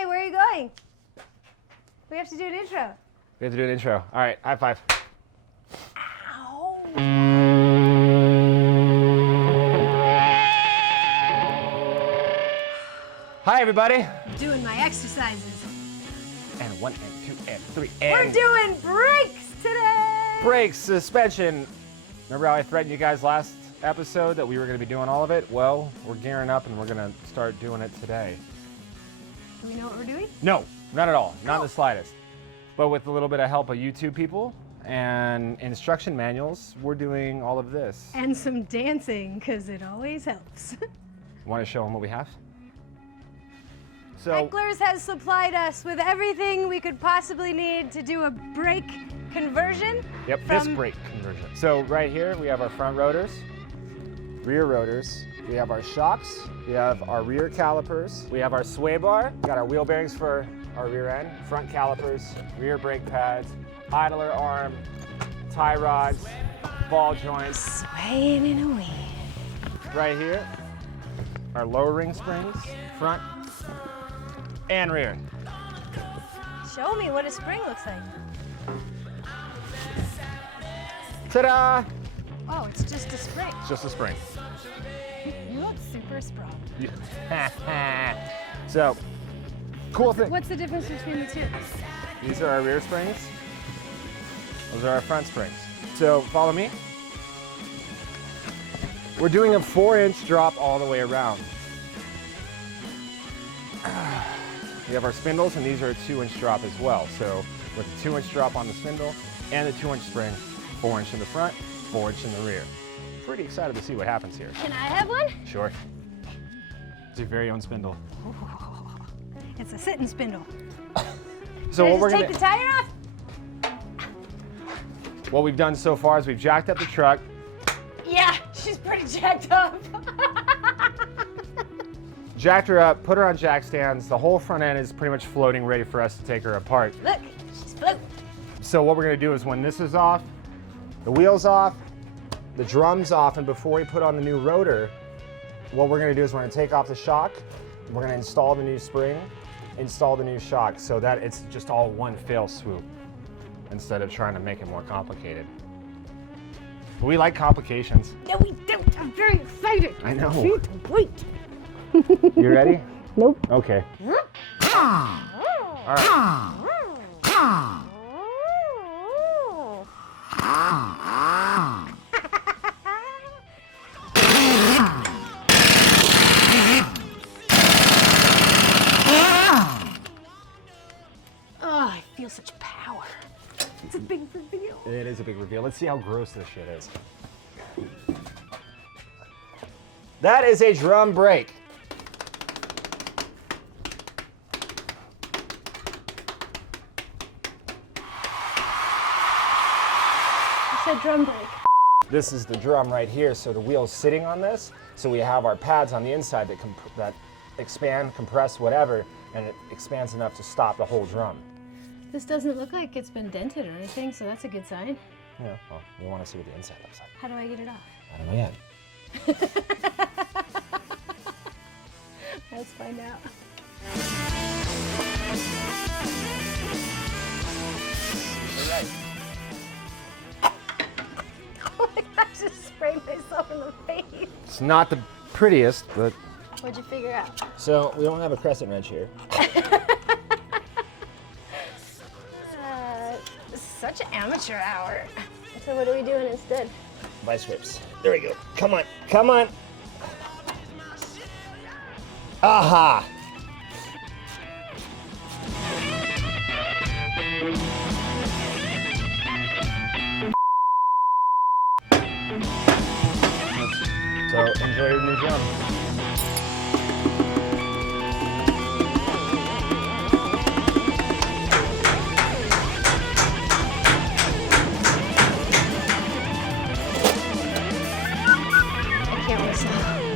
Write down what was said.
Hey, where are you going? We have to do an intro. We have to do an intro. All right, high five. Ow. Hi, everybody. Doing my exercises. And 1 and 2 and 3 We're and... doing brakes today. Brakes, suspension. Remember how I threatened you guys last episode that we were going to be doing all of it? Well, we're gearing up and we're going to start doing it today. Do we know what we're doing? No, not at all. Not in the slightest. But with a little bit of help of YouTube people and instruction manuals, we're doing all of this. And some dancing, because it always helps. Want to show them what we have? So, Hecklers has supplied us with everything we could possibly need to do a brake conversion. yep, from- disc brake conversion. So right here we have our front rotors, rear rotors, we have our shocks, we have our rear calipers, we have our sway bar, we got our wheel bearings for our rear end, front calipers, rear brake pads, idler arm, tie rods, ball joints. Swaying in a wind. Right here, our lower ring springs, front and rear. Show me what a spring looks like. Ta-da! Oh, it's just a spring. It's just a spring. You look super sprung. So, cool thing. What's the difference between the two? These are our rear springs. Those are our front springs. So follow me. We're doing a 4-inch drop all the way around. We have our spindles, and these are a 2-inch drop as well. So with a 2-inch drop on the spindle and the 2-inch spring, 4-inch in the front, 4-inch in the rear. Pretty excited to see what happens here. Can I have one? Sure. It's your very own spindle. It's a sitting spindle. So Can I what we're just gonna, take the tire off? what we've done so far is we've jacked up the truck. Yeah, she's pretty jacked up. Jacked her up, put her on jack stands. The whole front end is pretty much floating, ready for us to take her apart. Look, she's floating. So what we're gonna do is when this is off, the wheel's off, the drum's off, and before we put on the new rotor, what we're gonna do is we're gonna take off the shock, we're gonna install the new spring, install the new shock, so that it's just all one fell swoop, instead of trying to make it more complicated. But we like complications. No, we don't. I'm very excited. I know. Can't wait. You ready? Nope. Okay. All right. Oh, I feel such power. It's a big reveal. It is a big reveal. Let's see how gross this shit is. That is a drum brake. It's a drum brake. This is the drum right here, so the wheel's sitting on this. So we have our pads on the inside that expand, compress, whatever, and it expands enough to stop the whole drum. This doesn't look like it's been dented or anything, so that's a good sign. Yeah, well, we want to see what the inside looks like. How do I get it off? I don't know yet. Let's find out. All right. Oh my gosh, I just sprayed myself in the face. It's not the prettiest, but... What'd you figure out? So we don't have a crescent wrench here. Such an amateur hour. So what are we doing instead? Vice grips. There we go. Come on. Come on. Aha! So enjoy your new drum. I can't whistle.